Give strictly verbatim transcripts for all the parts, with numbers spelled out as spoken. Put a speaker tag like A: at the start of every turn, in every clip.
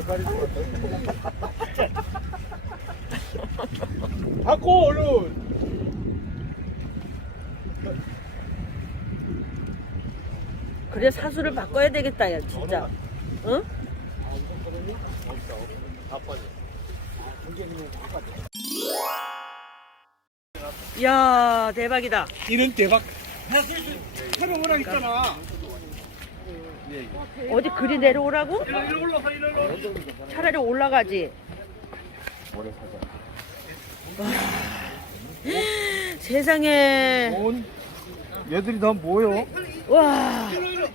A: 바꿔 얼른.
B: 그래 사수를 바꿔야 되겠다 야 진짜. 응? 이야 대박이다.
A: 이런 대박. 촬영을 하겠잖아.
B: 어디 그리 내려오라고?
A: 이리 올라가 이리 올라.
B: 차라리 올라가지. 와, 세상에.
C: 뭔 얘들이 다 뭐요?
B: 와,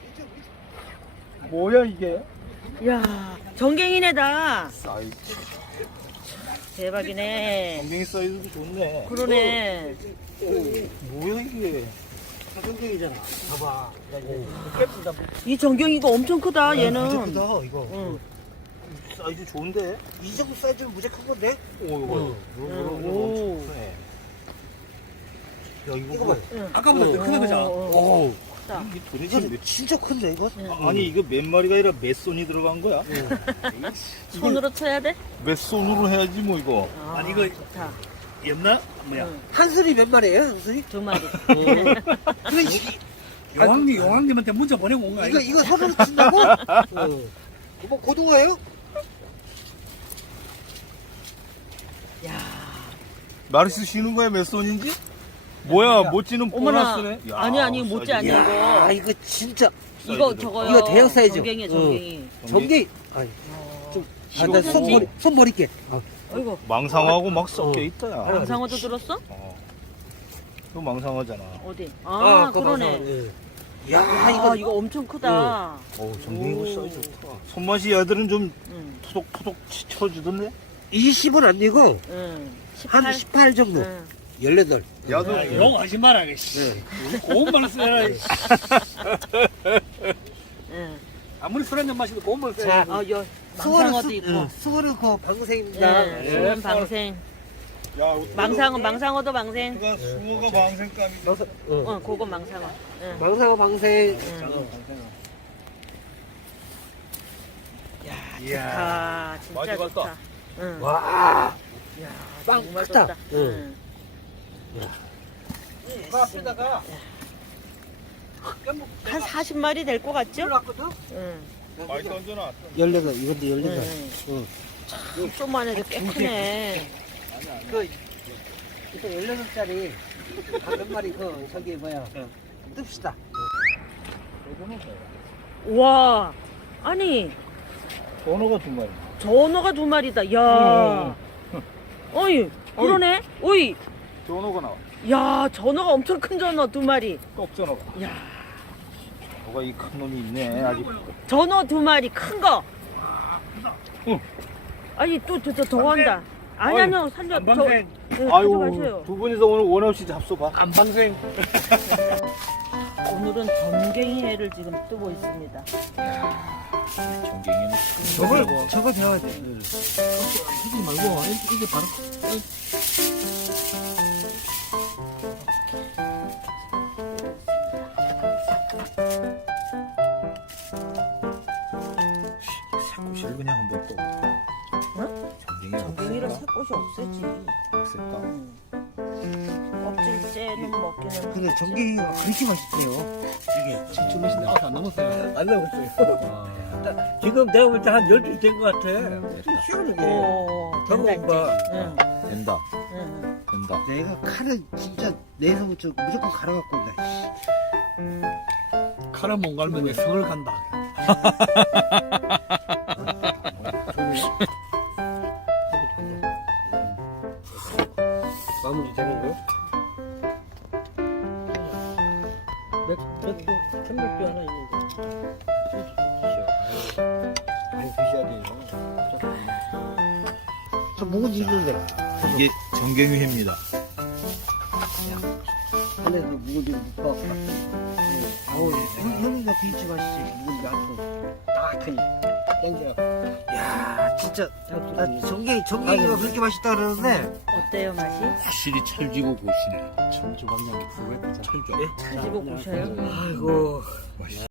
C: 뭐야 이게?
B: 야 정갱이네다.
C: 사이즈.
B: 대박이네.
C: 정갱이 사이즈도 좋네.
B: 그러네.
C: 뭐야 이게?
A: 사정경이잖아. 봐봐.
B: 이 정경이가 엄청 크다
C: 진짜
B: 얘는.
C: 크다 이거.
B: 응.
C: 사이즈 좋은데?
A: 이 정도 사이즈는 무지 큰 건데?
C: 오 이거. 이거
B: 응.
C: 엄청 크네. 야 이거 봐.
B: 응.
A: 아까보다 더 크다 그죠?
B: 어, 어.
C: 오.
B: 크다.
C: 이게 도대체
A: 이거
C: 몇,
A: 진짜 큰데 이거?
B: 응.
C: 아니 이거 몇 마리가 아니라 몇 손이 들어간 거야?
B: 손으로 쳐야 돼?
C: 몇 손으로 해야지 뭐 이거.
B: 아,
A: 아니, 이거-
B: 좋다.
A: 옛날 뭐야?
B: 응.
A: 한술이 몇 마리예요? 한술이?
B: 두 마리.
A: 그래 용왕님 용왕님한테 문자 보내고 온 거 아니야? 이거 이거 손으로 친다고? 어. 뭐 고등어예요?
B: 야,
C: 마리스 쉬는 거야 몇 손인지? 뭐야 못지는
B: 어머나.
C: 보너스네. 야,
B: 아니 아니 못지
C: 사이즈.
B: 아니야
A: 야
B: 이거.
A: 이거 진짜
B: 이거
C: 사이즈도.
B: 저거요.
A: 이거 대형 사이즈.
B: 정갱이야
A: 어.
B: 정갱이.
A: 전기 아니 좀 아, 나
B: 시원하지?
A: 손 버리 손 버릴게. 아,
B: 어이구.
C: 망상하고 막 섞여 있다 야.
B: 망상어도 들었어?
C: 어. 이거 망상어잖아.
B: 어디? 아,
A: 그거
B: 그러네.
A: 봐서, 예. 야,
B: 아
A: 이거
B: 이거 엄청 크다.
C: 어우 정갱이
B: 오.
C: 사이즈 좋다. 손맛이 얘들은 좀
B: 응.
C: 토독토독 쳐주던데?
A: 이십은 아니고
B: 응.
A: 한 십팔 정도.
B: 응.
A: 열여덟.
C: 야도
D: 용 하지 마라. 씨. 고운 말 써라. 씨.
B: 응.
D: 아무리 술 한잔 마시도 고운 말 써야 돼.
B: 어, 여 망상어도 있고.
A: 수원은 그 방생입니다.
B: 예, 수원 방생.
C: 야,
B: 망상어, 망상어도 방생.
C: 그가 숭어가 망생감이지.
A: 어.
B: 어, 그거 망상어. 응.
A: 망상어 방생.
B: 응.
C: 이야.
B: 아, 진짜
C: 많이
B: 좋다.
C: 갔다.
B: 응.
A: 와.
B: 야,
A: 빵
B: 정말
A: 크다.
B: 좋다.
A: 응.
B: 응.
D: 그 앞에다가
B: 한 사십 마리 될 것 같죠?
D: 올랐거든.
B: 응.
C: 많이 던져놔.
A: 열여덟. 이것도 열여덟.
B: 응.
A: 응.
B: 참 조그만하게 꽤 크네.
A: 그 이거 열여덟짜리 몇 마리 그 저기 뭐야 뜹시다.
B: 와, 아니
C: 번호가 두 마리.
B: 전어가 두 마리다. 야, 어이, 그러네. 어이,
C: 전호가 나와.
B: 야, 전어가 엄청 큰 전어 두 마리.
C: 꺽전어가.
B: 야,
C: 뭐가 이 큰 놈이 있네. 아직.
B: 전어 두 마리 큰 거.
C: 응.
B: 아니 또저더 한다. 아니 아니요 살려. 저
D: 안방생.
B: 네,
C: 아유,
B: 가져가세요.
C: 두 분이서 오늘 원 없이 잡숴봐.
D: 안방생.
B: 오늘은 전갱이회를 지금 뜨고 있습니다.
C: 정갱이는
A: 저걸 저거 배워야 돼. 하지 말고 이게 바로
C: 새꼬시를 그냥 한번 또.
B: 어?
C: 정갱이
B: 전갱이를 새 꽃이 없애지.
C: 없을까?
B: 응. 껍질째는 먹기는.
A: 그래 전갱이가 그렇게 맛있대요.
D: 이게 진짜 맛있네. 아안 남았어요.
A: 안 남았어요. 지금 내가 볼 때 한 열두 된 것 같아. 시원하게.
B: 오, 된다 이제.
A: 봐.
B: 응.
C: 된다.
B: 응.
C: 된다.
A: 내가 칼을 진짜 내서부터 무조건 갈아갖고 온다.
D: 칼을 못 갈면 내 성을 간다.
A: 마무리 되는 거요? 맥주 천백주 하나 있는데. 아니 드셔야 돼요. 저 뭐가 있는데?
C: 이게 정갱이회입니다.
A: 안에서 묵은 좀 묶어갖고. 어우, 현우가 비치 맛있지. 묵은 게 앞으로 딱하니 땡겨갖고. 야, 진짜 나 전갱이 전갱이가 그렇게 맛있다 그러는데.
B: 어때요 맛이?
C: 확실히 찰지고 보시네.
D: 천주방향이 부르겠다.
C: 찰져.
B: 찰지고 보셔요.
A: 아이고.